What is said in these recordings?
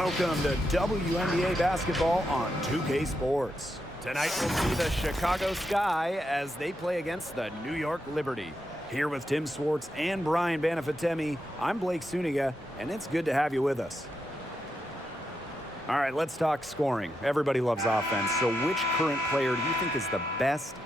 Welcome to WNBA basketball on 2K Sports. Tonight we'll see the Chicago Sky as they play against the New York Liberty. Here with Tim Swartz and Brian Banafatemi, I'm Blake Suniga, and it's good to have you with us. All right, let's talk scoring. Everybody loves offense, so which current player do you think is the best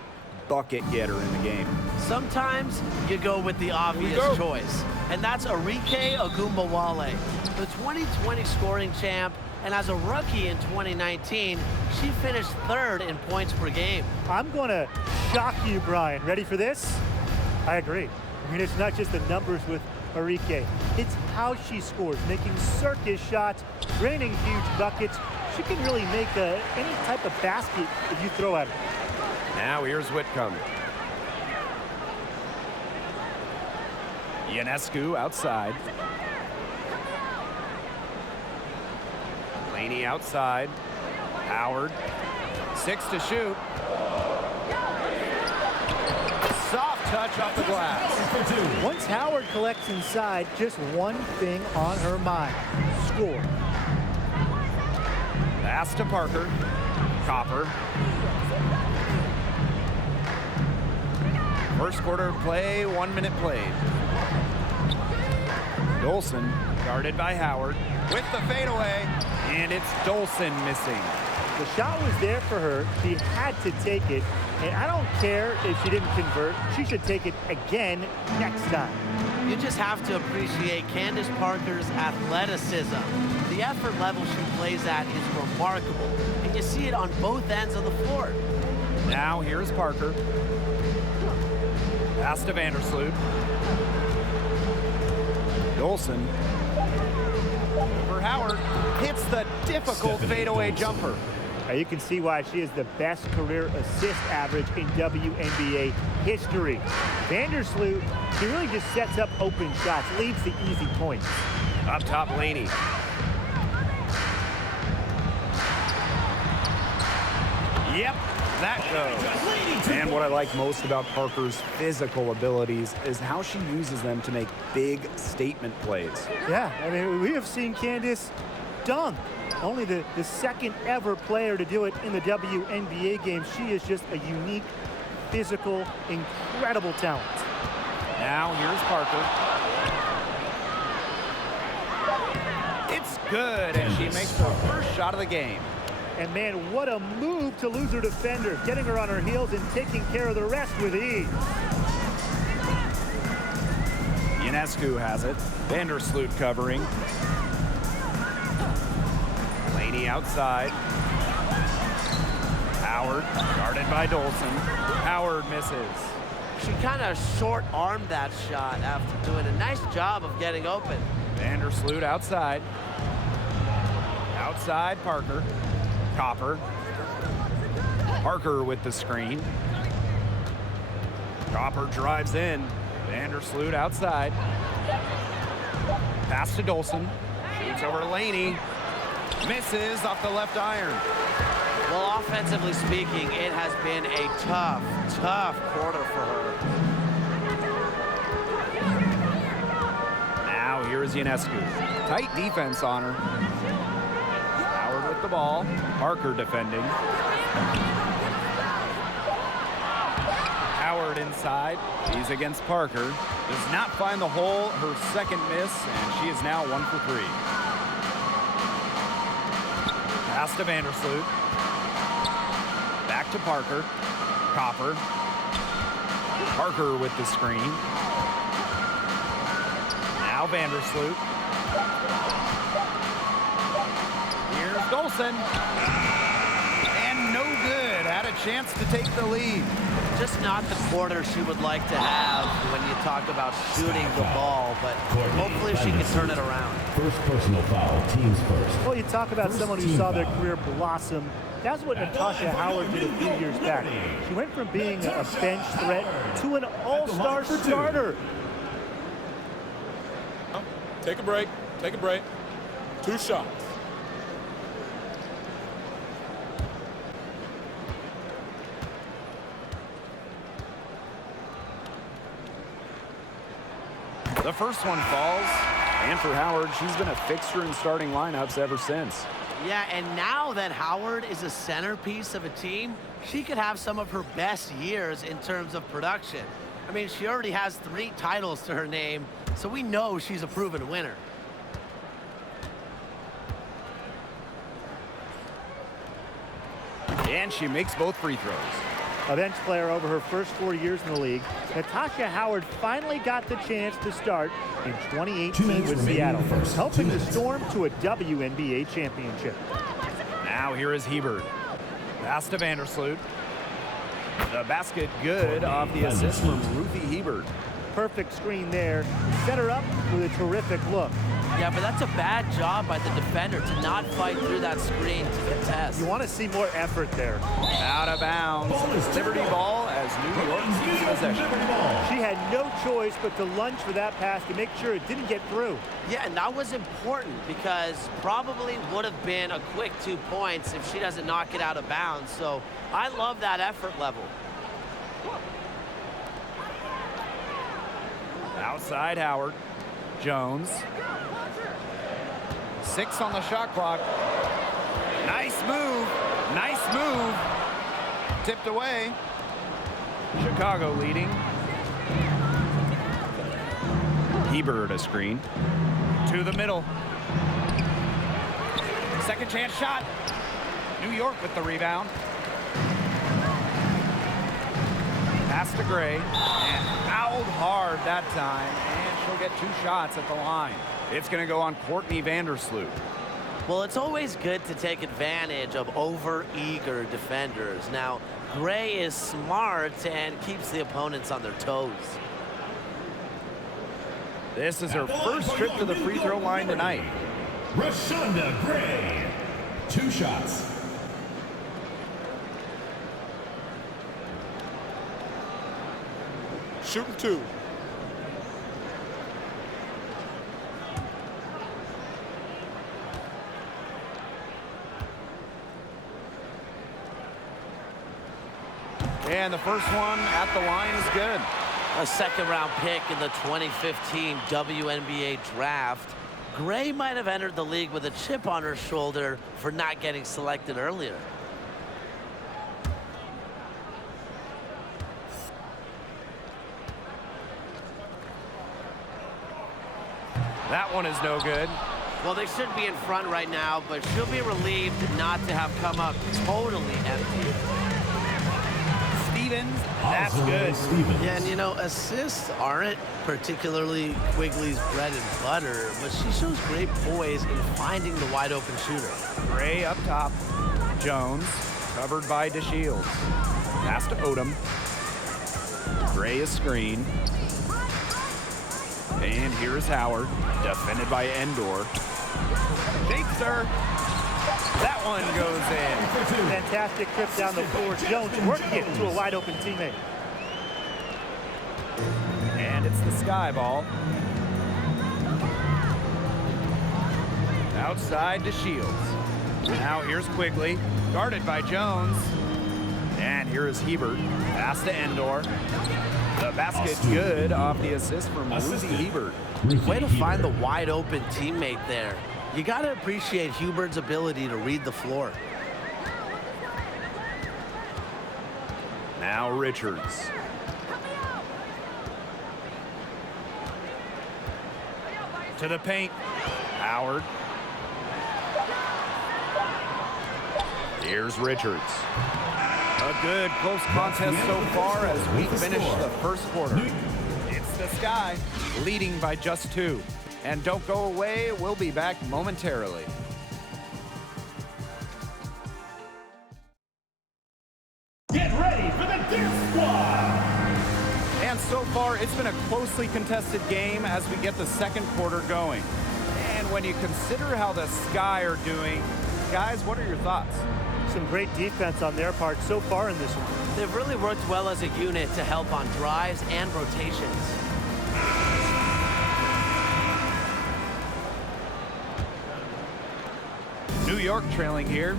bucket getter in the game? Sometimes you go with the obvious choice, and that's Arike Ogunbowale, the 2020 scoring champ, and as a rookie in 2019, she finished third in points per game. I'm going to shock you, Brian. Ready for this? I agree. I mean, it's not just the numbers with Arike. It's how she scores, making circus shots, draining huge buckets. She can really make any type of basket if you throw at her. Now here's Whitcomb. Ionescu outside. Laney outside. Howard. 6 to shoot. Soft touch off the glass. Once Howard collects inside, just one thing on her mind. Score. Pass to Parker. Copper. First quarter play, 1 minute played. Dolson guarded by Howard with the fadeaway, and it's Dolson missing. The shot was there for her. She had to take it, and I don't care if she didn't convert. She should take it again next time. You just have to appreciate Candace Parker's athleticism. The effort level she plays at is remarkable, and you see it on both ends of the floor. Now here's Parker. Pass to Vandersloot. Dolson. For Howard. Hits the difficult fadeaway jumper. Now you can see why she is the best career assist average in WNBA history. Vandersloot, she really just sets up open shots, leads the easy points. Up top, Laney. Yep, that goes. And what I like most about Parker's physical abilities is how she uses them to make big statement plays. Yeah, I mean, we have seen Candace dunk. Only the second ever player to do it in the WNBA game. She is just a unique, physical, incredible talent. Now here's Parker. It's good, and she makes her first shot of the game. And man, what a move to lose her defender, getting her on her heels and taking care of the rest with ease. Ionescu has it. Vandersloot covering. Laney outside. Howard guarded by Dolson. Howard misses. She kind of short-armed that shot after doing a nice job of getting open. Vandersloot outside. Outside Parker. Copper. Parker with the screen. Copper drives in. Vandersloot outside. Pass to Dolson. Shoots over to Laney. Misses off the left iron. Well, offensively speaking, it has been a tough quarter for her. Now here is Ionescu. Tight defense on her. Howard with the ball. Parker defending. Howard inside. She's against Parker. Does not find the hole. Her second miss, and she is now 1 for 3. Pass to Vandersloot. Back to Parker. Copper. Parker with the screen. Now Vandersloot. Here's Dolson. And no good. Had a chance to take the lead. Just not the quarter she would like to have when you talk about shooting the ball, but hopefully she can turn it around. First personal foul, teams first. Well, you talk about someone who saw their career blossom. That's what Natasha Howard did a few years back. She went from being a bench threat to an all-star starter. Take a break. Take a break. 2 shots. The first one falls, And for Howard, she's been a fixture in starting lineups ever since. Yeah, and now that Howard is a centerpiece of a team, she could have some of her best years in terms of production. I mean, she already has 3 titles to her name, so we know she's a proven winner. And she makes both free throws. A bench player over her first 4 years in the league, Natasha Howard finally got the chance to start in 2018 with Seattle, helping the Storm to a WNBA championship. Now here is Hebert. Pass to Vandersloot. The basket good off the assist from Ruthie Hebert. Perfect screen there. Set her up with a terrific look. Yeah, but that's a bad job by the defender to not fight through that screen to contest. You want to see more effort there. Out of bounds. Liberty ball as New York keeps possession. She had no choice but to lunge for that pass to make sure it didn't get through. Yeah, and that was important because probably would have been a quick 2 points if she doesn't knock it out of bounds. So I love that effort level. Outside Howard. Jones. 6 on the shot clock. Nice move. Nice move. Tipped away. Chicago leading. Hebert a screen. To the middle. Second chance shot. New York with the rebound. Pass to Gray. And fouled hard that time. And she'll get 2 shots at the line. It's going to go on Courtney Vandersloot. Well, it's always good to take advantage of over-eager defenders. Now, Gray is smart and keeps the opponents on their toes. This is her first trip to the free throw line tonight. Rashonda Gray. 2 shots. Shooting 2. And the first one at the line is good. A second-round pick in the 2015 WNBA draft. Gray might have entered the league with a chip on her shoulder for not getting selected earlier. That one is no good. Well, they should be in front right now, but she'll be relieved not to have come up totally empty. Stevens, that's good. Yeah, and you know, assists aren't particularly Quigley's bread and butter, but she shows great poise in finding the wide open shooter. Gray up top. Jones, covered by DeShields. Pass to Odom. Gray is screen. And here's Howard, defended by Endor. Shakes her. That one goes in. Fantastic trip down the floor. Jones working it to a wide open teammate. And it's the sky ball. Outside to Shields. Now here's Quigley, guarded by Jones. And here is Hebert. Pass to Endor. The basket good off the assist from Ruthie Hebert. Way to find the wide open teammate there. You got to appreciate Hubert's ability to read the floor. Now Richards. To the paint. Howard. Here's Richards. A good close contest so far as we finish the first quarter. It's the Sky, leading by just 2. And don't go away, we'll be back momentarily. Get ready for the Dance Squad. And so far, it's been a closely contested game as we get the second quarter going. And when you consider how the Sky are doing, guys, what are your thoughts? Some great defense on their part so far in this one. They've really worked well as a unit to help on drives and rotations. New York trailing here.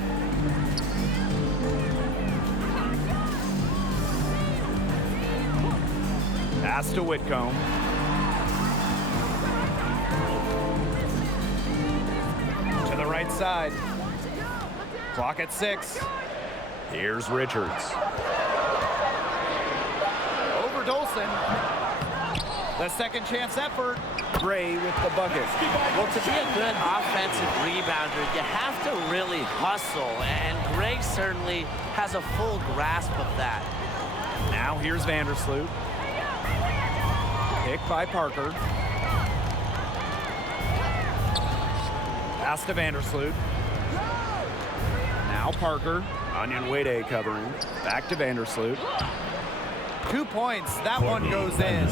Pass to Whitcomb. outside. Clock at 6. Here's Richards. Over Dolson. The second chance effort. Gray with the bucket. Well, to be a good offensive rebounder, you have to really hustle, and Gray certainly has a full grasp of that. Now here's Vandersloot. Picked by Parker. Pass to Vandersloot. Now Parker. Onyenwere covering. Back to Vandersloot. 2 points. That one goes in.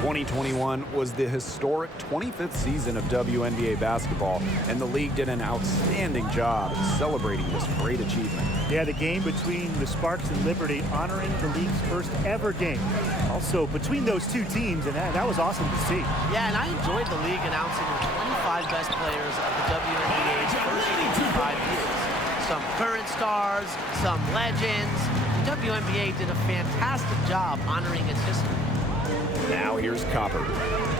2021 was the historic 25th season of WNBA basketball, and the league did an outstanding job celebrating this great achievement. Yeah, the game between the Sparks and Liberty honoring the league's first ever game. Also, between those two teams, and that was awesome to see. Yeah, and I enjoyed the league announcing the 25 best players of the WNBA's first 55 years. Some current stars, some legends. The WNBA did a fantastic job honoring its history. Now here's Copper.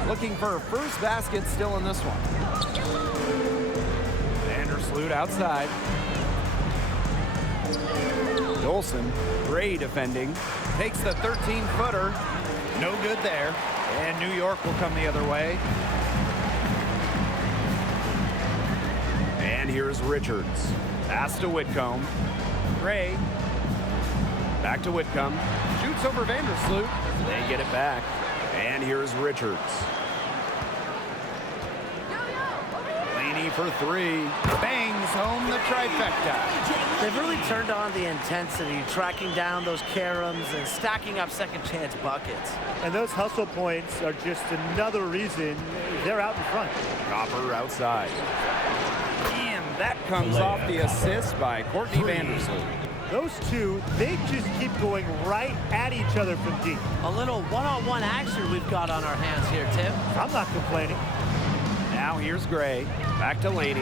Looking for a first basket still in this one. Vandersloot outside. Dolson, Gray defending. Takes the 13-footer. No good there. And New York will come the other way. And here's Richards. Pass to Whitcomb. Gray. Back to Whitcomb. Shoots over Vandersloot. They get it back. And here's Richards. Laney for 3. Bangs home the trifecta. They've really turned on the intensity, tracking down those caroms and stacking up second chance buckets. And those hustle points are just another reason they're out in front. Copper outside. And that comes off the assist by Courtney Vandersloot. Those two, they just keep going right at each other from deep. A little one-on-one action we've got on our hands here, Tim. I'm not complaining. Now here's Gray. Back to Laney.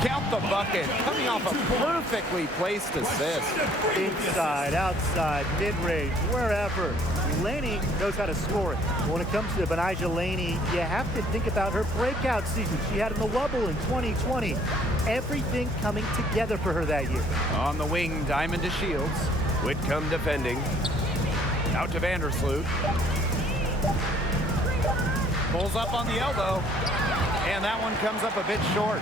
Count the bucket. Coming off a perfectly placed assist. Inside, outside, mid-range, wherever. Laney knows how to score it. When it comes to Benijah Laney, you have to think about her breakout season she had in the Wubble in 2020. Everything coming together for her that year. On the wing, Diamond to Shields. Whitcomb defending. Out to Vandersloot. Pulls up on the elbow. And that one comes up a bit short.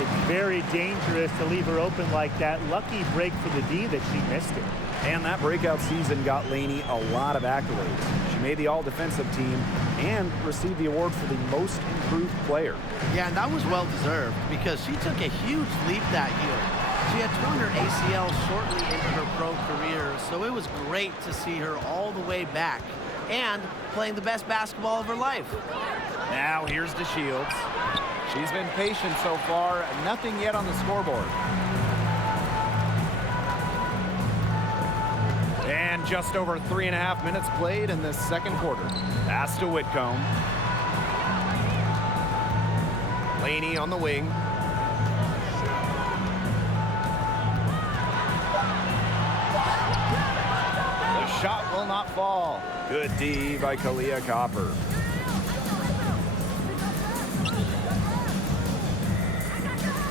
It's very dangerous to leave her open like that. Lucky break for the D that she missed it. And that breakout season got Laney a lot of accolades. She made the all-defensive team and received the award for the most improved player. Yeah, and that was well-deserved because she took a huge leap that year. She had torn her ACL shortly into her pro career, so it was great to see her all the way back and playing the best basketball of her life. Now here's DeShields. She's been patient so far, nothing yet on the scoreboard. And just over 3.5 minutes played in this second quarter. Pass to Whitcomb. Laney on the wing. The shot will not fall. Good D by Kalia Copper.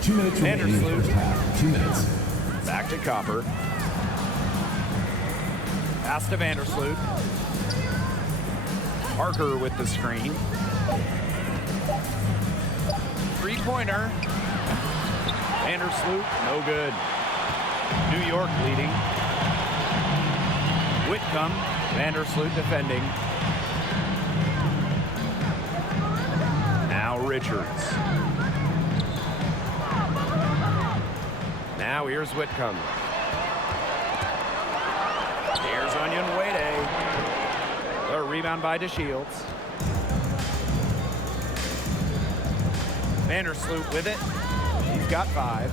Two minutes remaining first half. 2 minutes. Back to Copper. Pass to Vandersloot. Parker with the screen. Three-pointer. Vandersloot, no good. New York leading. Whitcomb, Vandersloot defending. Now Richards. Now here's Whitcomb. Here's Onyenwere. A rebound by DeShields. Vandersloot with it. He's got 5.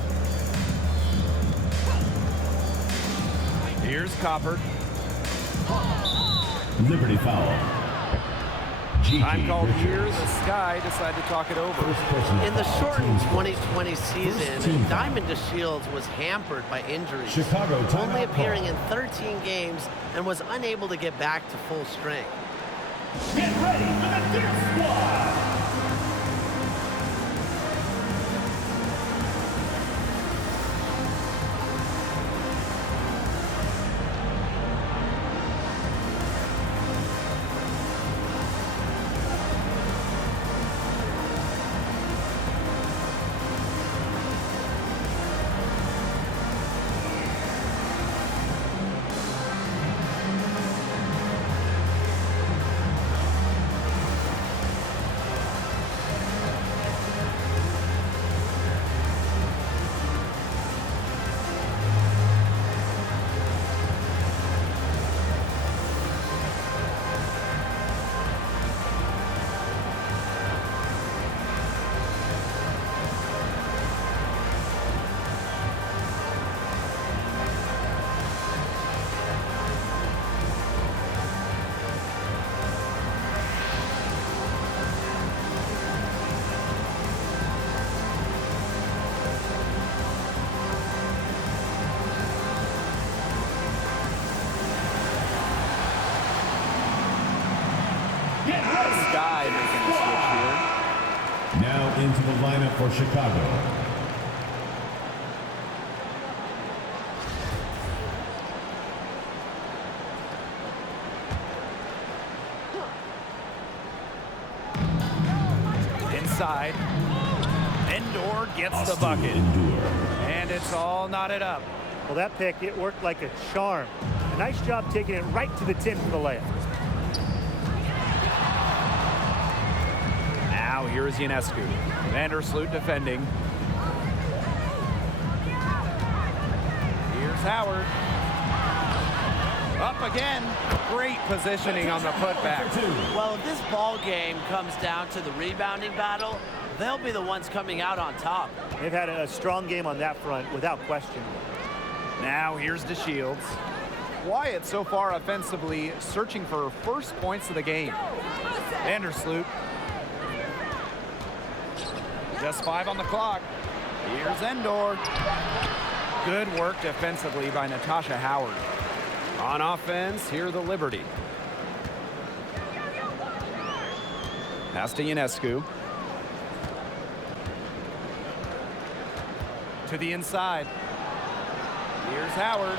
Here's Copper. Liberty foul. Time called here. The Sky decide to talk it over. In the shortened 2020 season, Diamond DeShields was hampered by injuries, Chicago only timeout appearing call. in 13 games and was unable to get back to full strength. Get ready for the Dip Squad. point for Chicago. Inside. Endor gets the bucket. And it's all knotted up. Well, that pick, it worked like a charm. A nice job taking it right to the tin for the layup. Now here is Ionescu. Vandersloot defending. Here's Howard. Up again. Great positioning on the putback. Well, if this ball game comes down to the rebounding battle, they'll be the ones coming out on top. They've had a strong game on that front, without question. Now here's DeShields. Wyatt so far offensively searching for first points of the game. Vandersloot. Just 5 on the clock. Here's Endor. Good work defensively by Natasha Howard. On offense, here the Liberty. Pass to Ionescu. To the inside. Here's Howard.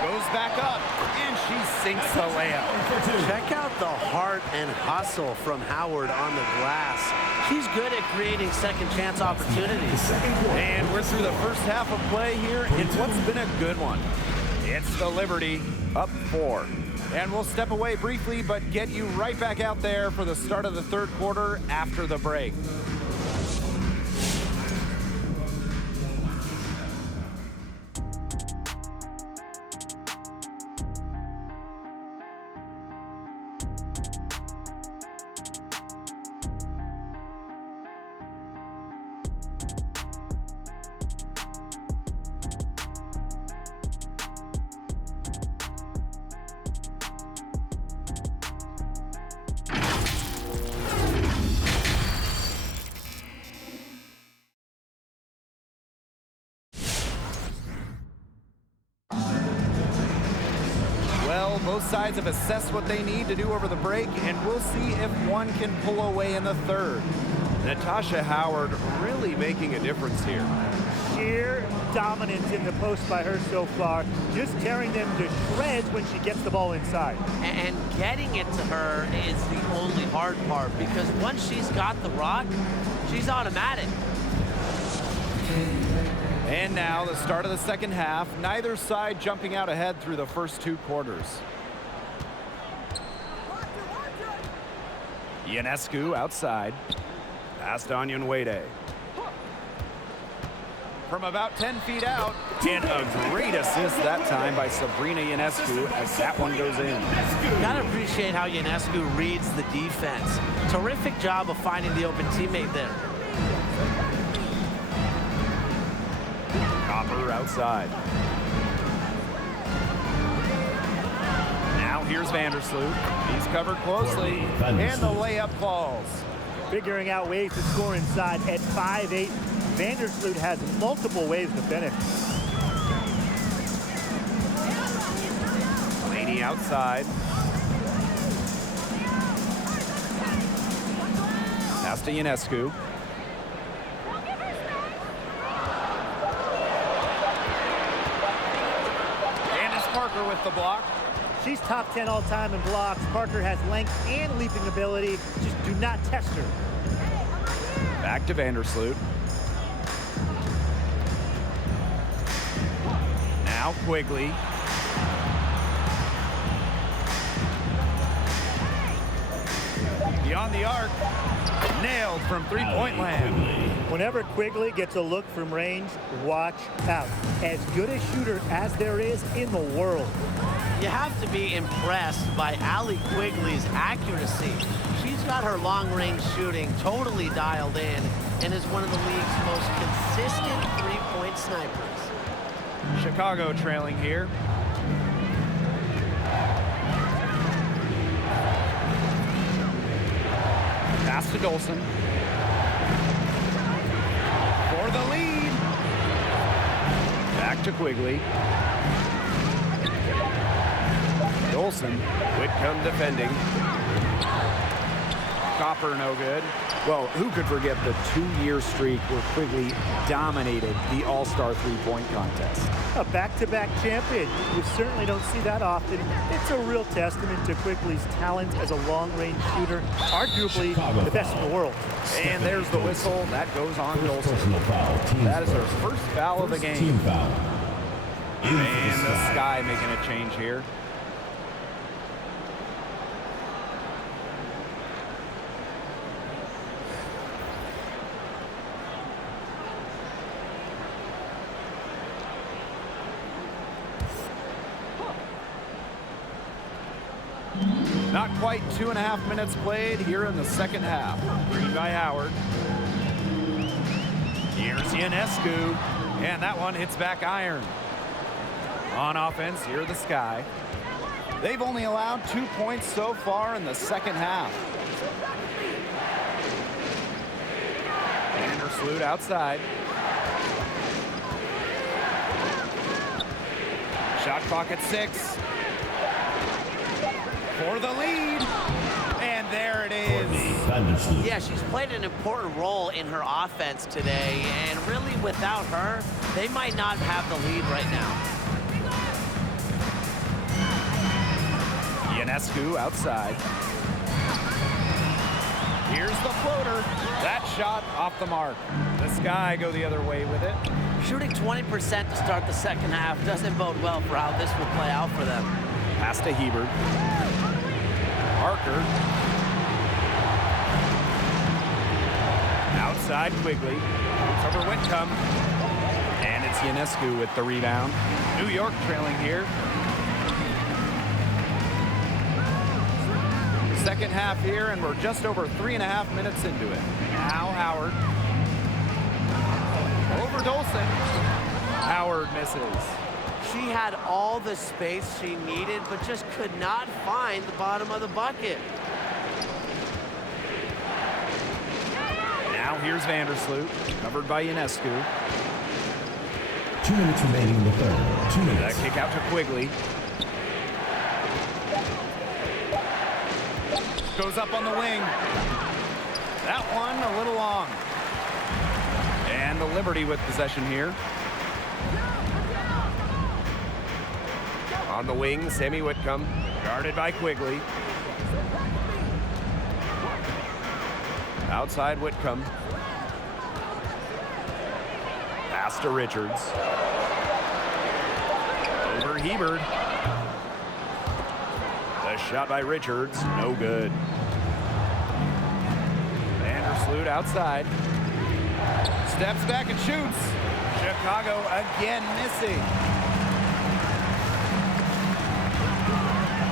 Goes back up, and she sinks the layup. Check out the heart and hustle from Howard on the glass. She's good at creating second chance opportunities. And we're through the first half of play here in what's been a good one. It's the Liberty up 4. And we'll step away briefly, but get you right back out there for the start of the third quarter after the break. Well, both sides have assessed what they need to do over the break, and we'll see if one can pull away in the third. Natasha Howard really making a difference here. Sheer dominance in the post by her so far, just tearing them to shreds when she gets the ball inside. And getting it to her is the only hard part, because once she's got the rock, she's automatic. And now the start of the second half, neither side jumping out ahead through the first 2 quarters. Ionescu outside. Passed on Yunwede. From about 10 feet out, and a great assist that time by Sabrina Ionescu as that one goes in. Gotta appreciate how Ionescu reads the defense. Terrific job of finding the open teammate there. Copper outside. Now here's Vandersloot. He's covered closely, and the layup falls. Figuring out ways to score inside at 5'8", Vandersloot has multiple ways to finish. Laney outside. Pass to Ionescu. Parker with the block. She's top 10 all-time in blocks. Parker has length and leaping ability. Just do not test her. Back to Vandersloot. Now Quigley. Beyond the arc. Nailed from three-point land. Whenever Quigley gets a look from range, watch out. As good a shooter as there is in the world. You have to be impressed by Allie Quigley's accuracy. She's got her long-range shooting totally dialed in and is one of the league's most consistent three-point snipers. Chicago trailing here. Pass to Dolson. For the lead. Back to Quigley. Dolson, Whitcomb defending. Copper, no good. Well, who could forget the 2-year streak where Quigley dominated the All-Star three-point contest? A back-to-back champion. You certainly don't see that often. It's a real testament to Quigley's talent as a long-range shooter, arguably the best in the world. And there's the whistle. That goes on Dolson. That is her first foul of the game. Team foul. And the Sky making a change here. Not quite 2.5 minutes played here in the second half. Green by Howard. Here's Ionescu, and that one hits back iron. On offense, here the Sky. They've only allowed 2 points so far in the second half. Vandersloot outside. Shot clock at 6. For the lead, and there it is. Yeah, she's played an important role in her offense today, and really without her, they might not have the lead right now. Ionescu outside. Here's the floater. That shot off the mark. The Sky go the other way with it. Shooting 20% to start the second half doesn't bode well for how this will play out for them. Pass to Hebert. Parker. Outside Quigley. It's over Whitcomb. And it's Ionescu with the rebound. New York trailing here. Second half here, and we're just over 3.5 minutes into it. Now Howard. Over Dolson. Howard misses. She had all the space she needed, but just could not find the bottom of the bucket. Now here's Vandersloot, covered by Ionescu. 2 minutes remaining in the third. 2 minutes. That kick out to Quigley. Goes up on the wing. That one a little long. And the Liberty with possession here. On the wing, Sammy Whitcomb, guarded by Quigley. Outside Whitcomb. Pass to Richards. Over Hebert. The shot by Richards, no good. Vandersloot outside. Steps back and shoots. Chicago again missing.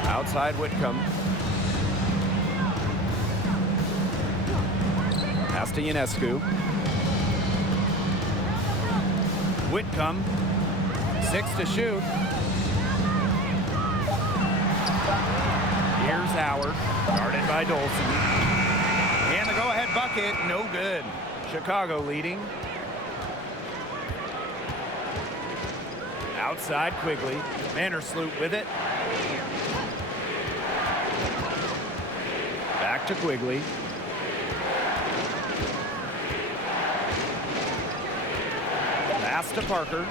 Outside Whitcomb. Pass to Ionescu. Whitcomb. 6 to shoot. Here's Howard. Guarded by Dolson. And the go-ahead bucket, no good. Chicago leading. Outside Quigley. Vandersloot with it. Back to Quigley. Pass to Parker.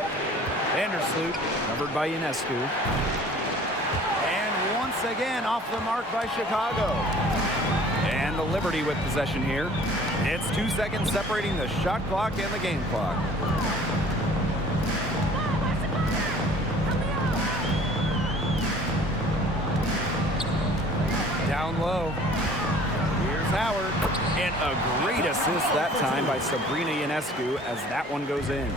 Vandersloot, covered by Ionescu. And once again, off the mark by Chicago. And the Liberty with possession here. It's 2 seconds separating the shot clock and the game clock. Down low. Here's Howard. And a great assist that time by Sabrina Ionescu as that one goes in.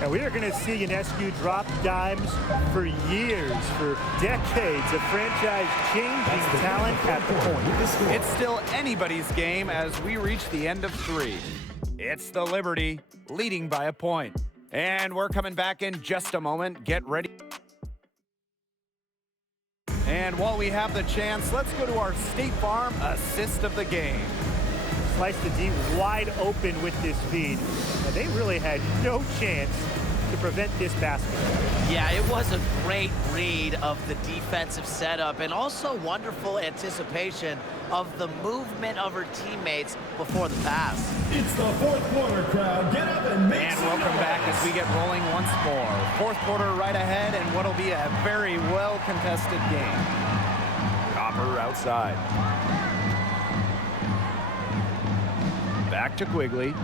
And we are going to see Ionescu drop dimes for years, for decades, a franchise-changing talent at the point. It's still anybody's game as we reach the end of 3. It's the Liberty leading by a point. And we're coming back in just a moment. Get ready. And while we have the chance, let's go to our State Farm assist of the game. Sliced the D wide open with this feed. And they really had no chance to prevent this basket. Yeah, it was a great read of the defensive setup and also wonderful anticipation of the movement of her teammates before the pass. It's the fourth quarter, crowd. Get up and make And some welcome back noise. as we get rolling once more. Fourth quarter right ahead, and what'll be a very well-contested game. Copper outside. Back to Quigley.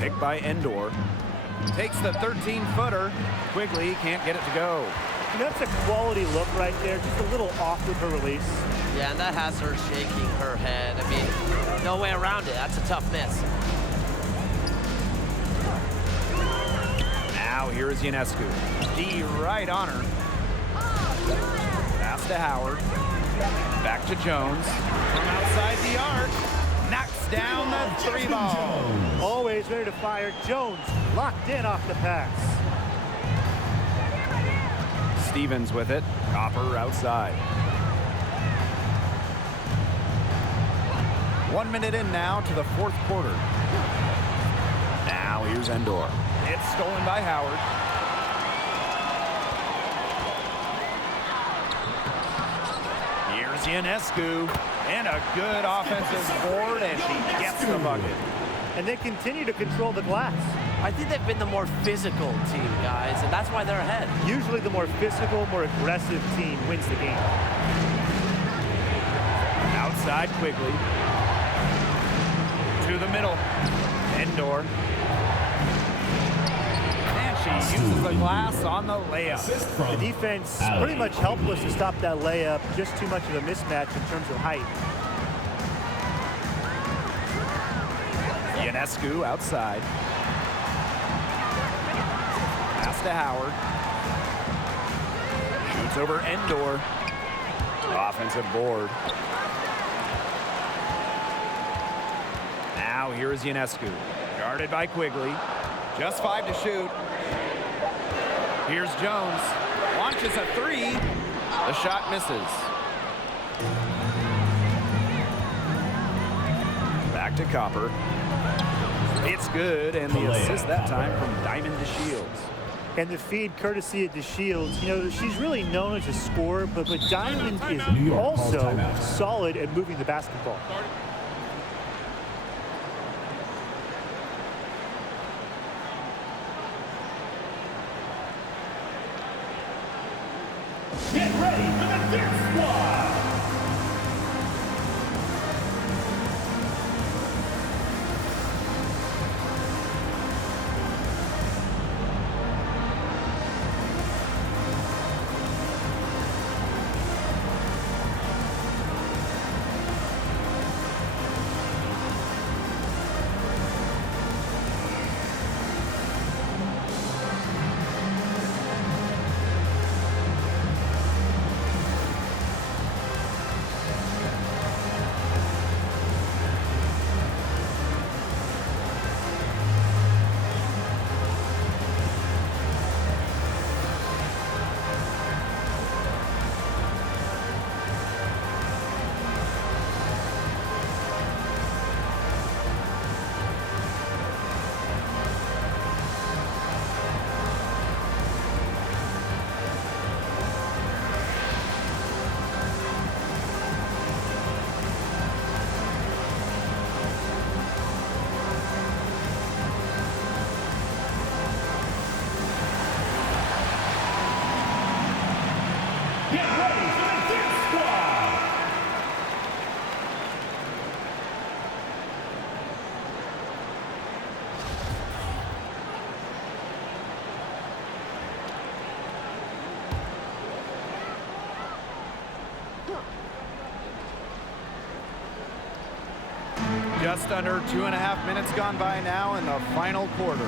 Picked by Endor. Takes the 13-footer. Quigley can't get it to go. And that's a quality look right there, just a little off with her release. Yeah, and that has her shaking her head. I mean, no way around it. That's a tough miss. Now here's Ionescu. D right on her. Pass to Howard. Back to Jones. From outside the arc. Knocks down the three ball. Always ready to fire. Jones locked in off the pass. Stevens with it. Copper outside. 1 minute in now to the fourth quarter. Now here's Endor. It's stolen by Howard. Here's Ionescu. And a good offensive board, and she gets the bucket. And they continue to control the glass. I think they've been the more physical team, guys, and that's why they're ahead. Usually the more physical, more aggressive team wins the game. Outside Quigley. To the middle. Endor. And she uses the glass on the layup. The defense pretty much helpless to stop that layup. Just too much of a mismatch in terms of height. Ionescu outside. Pass to Howard. Shoots over Endor. Offensive board. Now here's Ionescu. Guarded by Quigley. Just 5 to shoot. Here's Jones. Launches a three. The shot misses. Back to Copper. It's good, and the assist that time from Diamond DeShields. And the feed courtesy of DeShields. You know, she's really known as a scorer, but Diamond is also solid at moving the basketball. Get ready for the dance squad. Get ready for the dance squad. Just under 2.5 minutes gone by now in the final quarter.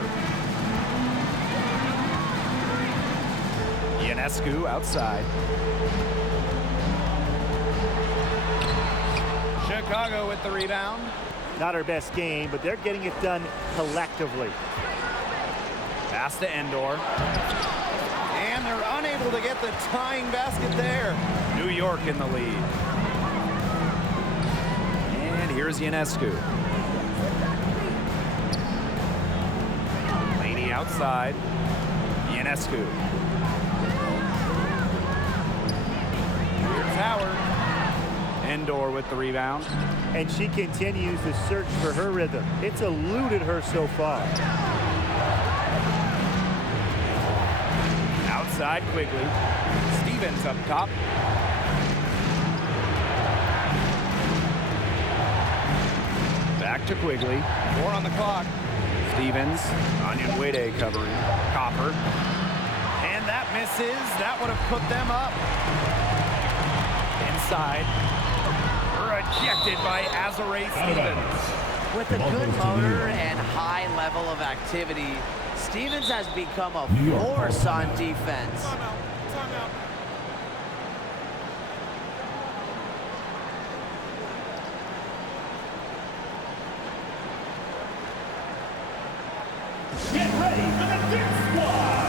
Ionescu outside. Chicago with the rebound. Not her best game, but they're getting it done collectively. Pass to Endor. And they're unable to get the tying basket there. New York in the lead. And here's Ionescu. Outside, Ionescu. Here's Howard. Endor with the rebound. And she continues to search for her rhythm. It's eluded her so far. Outside Quigley. Stevens up top. Back to Quigley. 4 on the clock. Stevens. Onion Wade covering. Copper. And that misses. That would have put them up. Inside. Rejected by Azare Stevens. With a good motor and high level of activity, Stevens has become a force on defense. Timeout. Timeout. Get ready for the Dip Squad.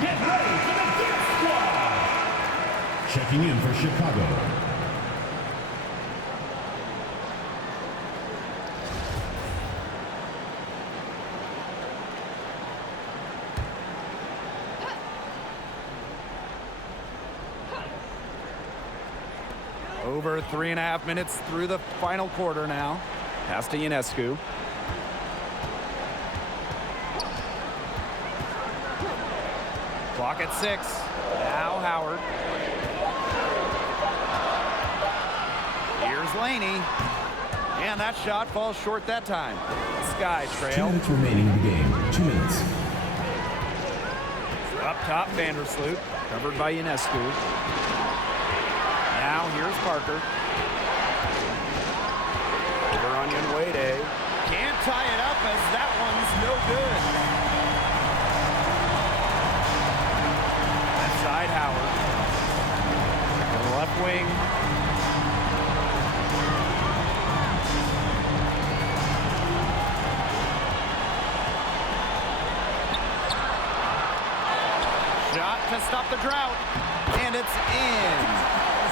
Get ready for the Dip Squad. Checking in for Chicago. Over 3.5 minutes through the final quarter now. Pass to Ionescu. Clock at 6. Now Howard. Here's Laney. And that shot falls short that time. Sky 2 trail. minutes remaining in the game. 2 minutes. Up top, Vandersloot. Covered by Ionescu. Now here's Parker. Over Onion Wade. Can't tie it up as that one's no good. Side Howard. To the left wing. Shot to stop the drought. And it's in.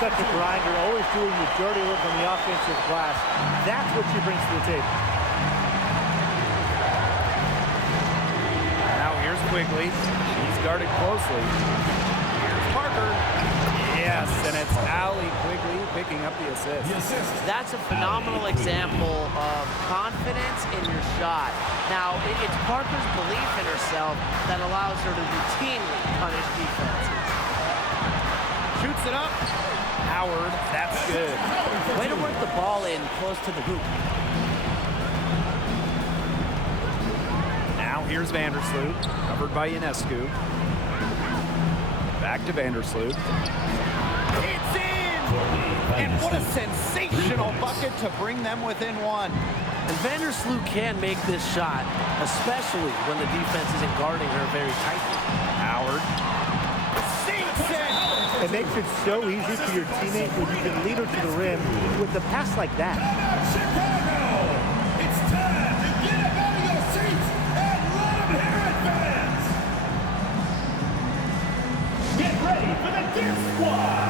Such a grinder, always doing the dirty work on the offensive glass. That's what she brings to the table. Now here's Quigley. She's guarded closely. Here's Parker. Yes, and it's Allie Quigley picking up the assist. That's a phenomenal example of confidence in your shot. Now, it's Parker's belief in herself that allows her to routinely punish defenses. Shoots it up. Howard, that's good. Way to work the ball in close to the hoop. Now here's Vandersloot, covered by Ionescu. Back to Vandersloot. It's in! And what a sensational bucket to bring them within 1. And Vandersloot can make this shot, especially when the defense isn't guarding her very tightly. Howard. Sinks it! It makes it so easy for your teammate when you can lead her to the rim with a pass like that. Chicago! It's time to get up out of your seats and let them hear it, fans! Get ready for the Dip Squad!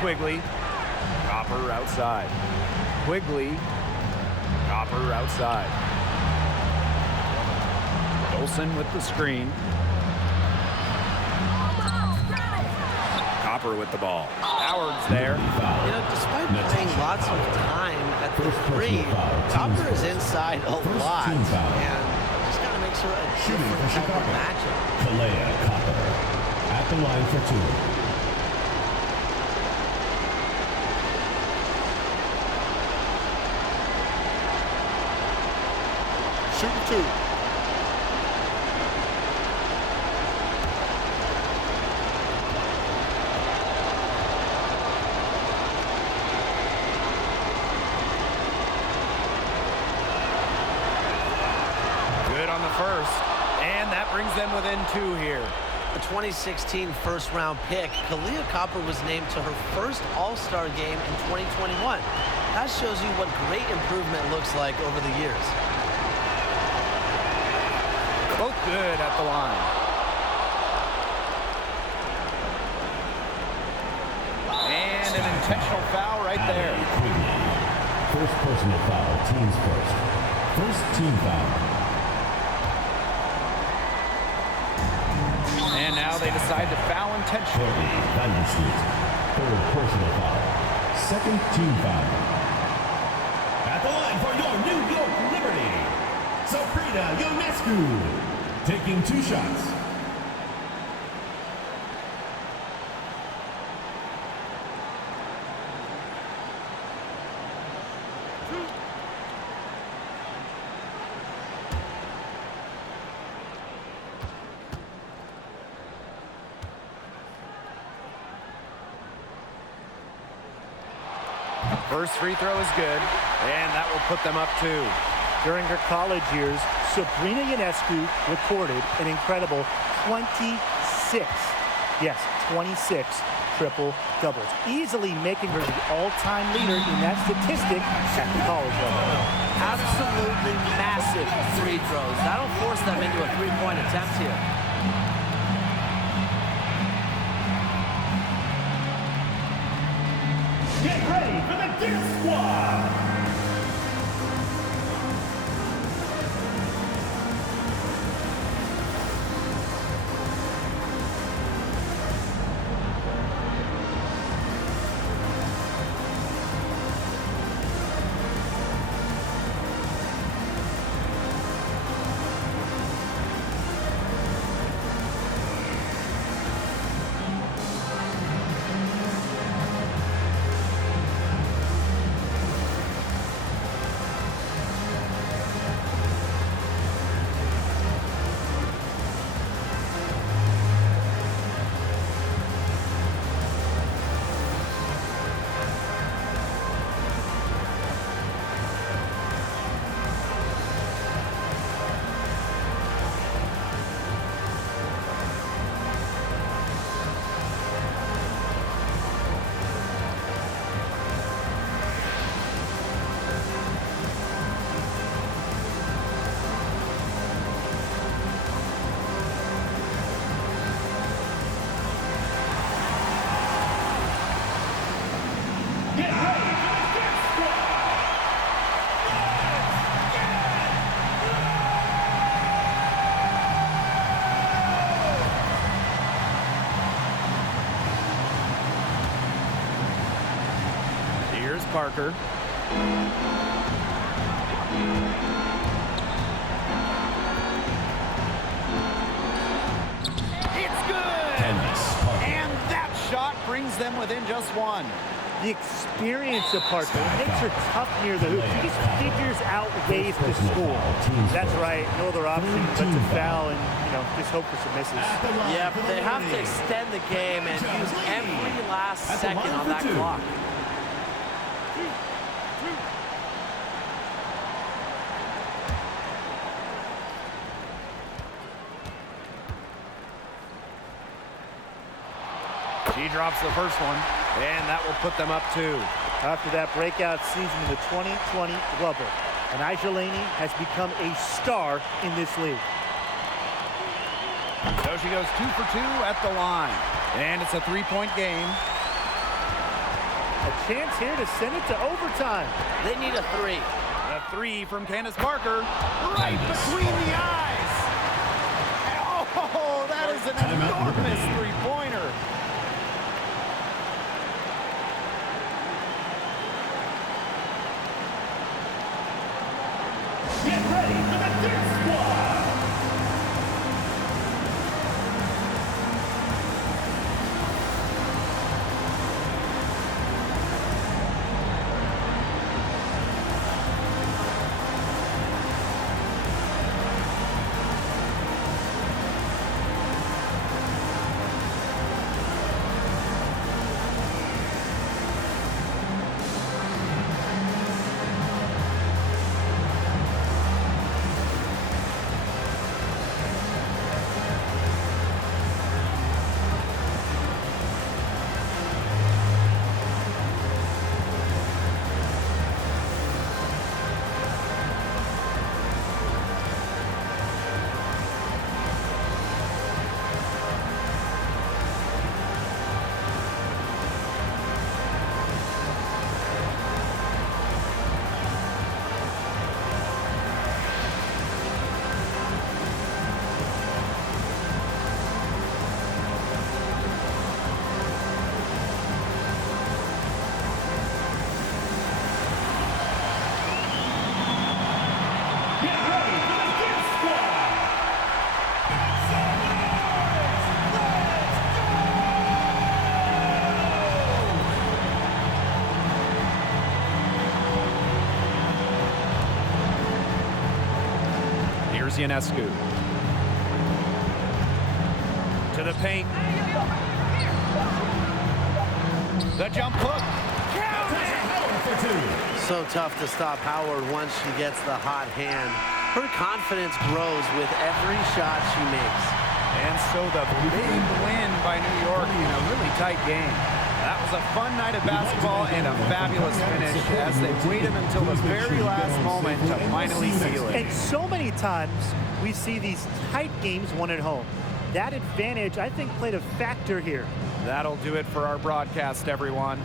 Quigley. Copper outside. Quigley. Copper outside. Olsen with the screen. Copper with the ball. Howard's there. You know, despite playing lots of time at the three, Copper is inside a lot. And just got to make sure a different type of matchup. Kalea Copper at the line for 2. Shooting 2. Good on the first, and that brings them within 2 here. The 2016 first-round pick, Kalea Copper was named to her first All-Star game in 2021. That shows you what great improvement looks like over the years. Both good at the line. And an intentional foul right there. First personal foul, teams first. First team foul. And now they decide to foul intentionally. Third personal foul. Second team foul. At the line for your New York Liberty, Sabrina Ionescu, taking 2 shots. First free throw is good, and that will put them up 2. During her college years, Sabrina Ionescu recorded an incredible 26, yes, 26 triple-doubles, easily making her the all-time leader in that statistic at the college level. Absolutely massive free throws. That'll force them into a three-point attempt here. Get ready for the Dance Squad! Parker. It's good! And that shot brings them within just 1. The experience of Parker makes her tough near the hoop. She just figures out ways to score. That's right, no other option but to foul and, just hope for some misses. Yeah, but they have to extend the game and use every last second on that clock. She drops the first one, and that will put them up 2. After that breakout season in the 2020 Glover, Laney has become a star in this league. So she goes 2 for 2 at the line, and it's a 3-point game. chance here to send it to overtime. They need a 3. The 3 from Candace Parker, right between the eyes. Oh, that is an enormous three-pointer. Get ready for the Dirt Squad. Here's Ionescu. To the paint. The jump hook. So tough to stop Howard once she gets the hot hand. Her confidence grows with every shot she makes. And so the big win by New York in a really tight game. That was a fun night of basketball and a fabulous finish as they waited until the very last moment to finally seal it. And so many times we see these tight games won at home. That advantage, I think, played a factor here. That'll do it for our broadcast, everyone.